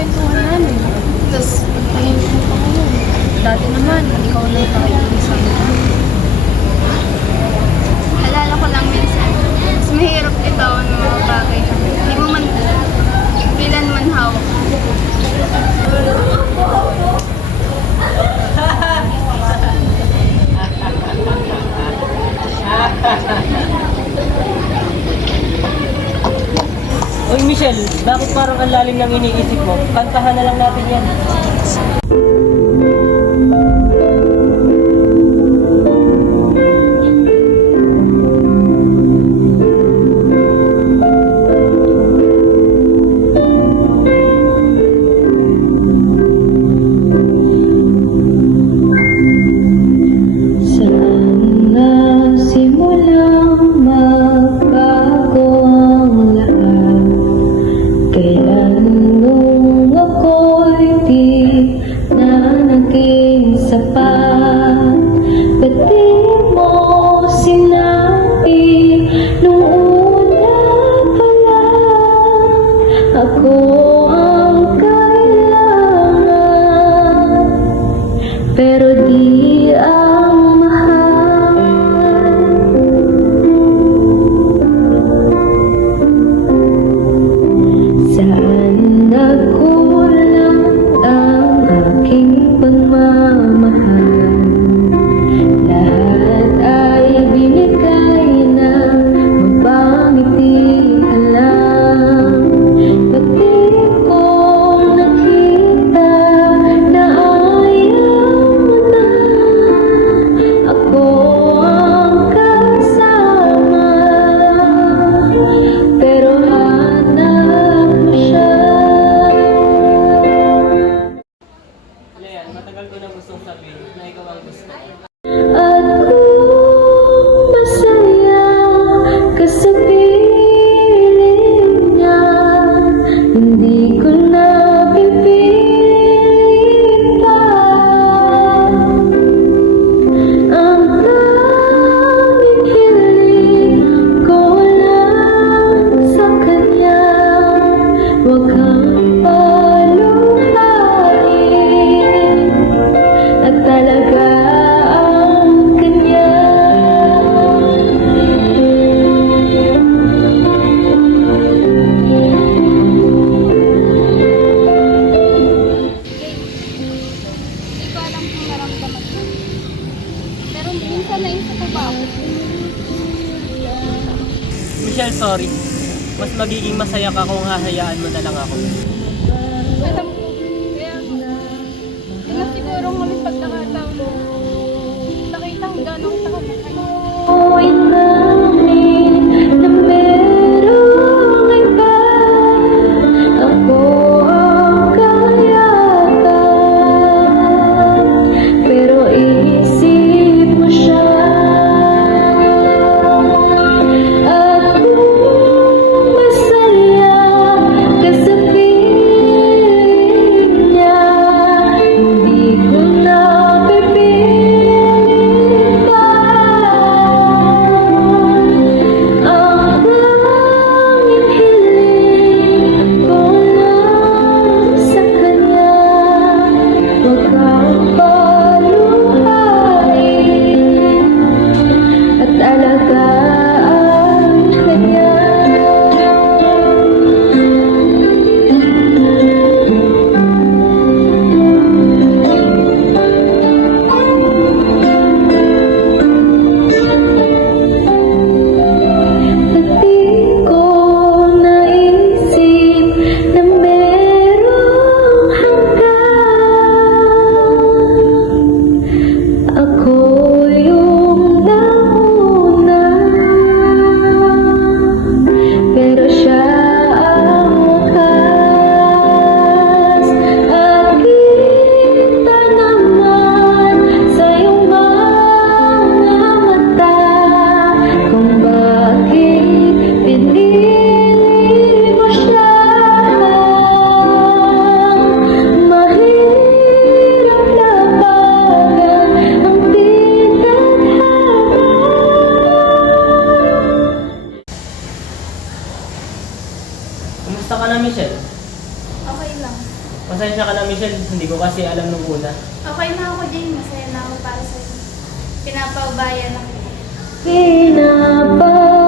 kwentuhan namin. Tapos, tahimik mo pa ngayon. Dati naman, ikaw na pakikinig sa amin. Alala ko lang minsan, mas mahirap bitawan ng mga bagay. Hindi mo man, kailan man hawak. Uy, Michelle, bakit parang ang lalim ng iniisip mo? Kantahan na lang natin yan. Sana simulang magbago ang lahat. Kailan nung ako'y di na naging sapat. Ba't di mo sinabi nung una pa lang ako ang kailangan, pero di ang mahal. Saan nagkulang ang aking pagmamahal? Lahat ay binigay na mapangiti ka lang. Ba't di ko nakita na ayaw mo na ako ang kasama, pero hanap mo siya. Leon, matagal ko na gustong sabihin na ikaw ang gusto ko. At kung masaya ka sa piling niya, hindi ko na pipiliin pa. Ang tanging hiling ko lang sa kanya, huwag kang paluhain at talaga ang kanya. Hindi ko alam kung naramdaman ko. Pero minsan naisip ko ba ako? Michelle, sorry. Mas magiging masaya ka kung hahayaan mo na lang ako. Alam ko, kaya ako. Hindi na siguro muling pagkakataon mo. Nakita kung gano'ng takot na kayo. Ako'y namin na merong iba. Ako ang kayakan, pero isip mo siya. At kung masaya ka sa piling Hindi ko kasi alam nung una. Okay na ako, Jane. Masaya na ako para sa'yo. Pinapabayan ako. Pinapa